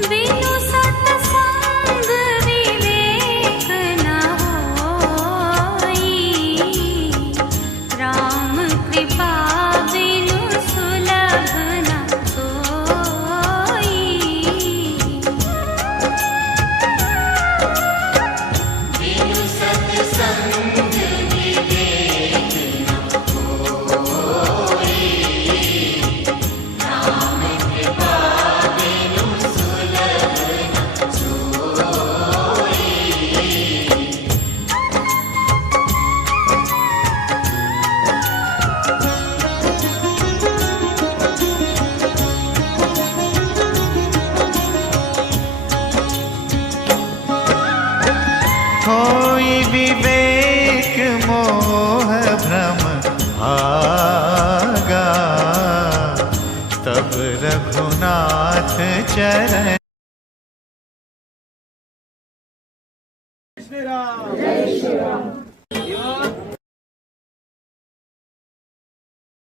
बिनु सत्संग विवेक न होई, राम कृपा बिनु सुलभ न सोई। बिनु सत्संग विवेक न होई, राम कृपा बिनु सुलभ न सोई। होई विवेक मोह भ्रम भागा, तब रघुनाथ चरण। जय श्री राम।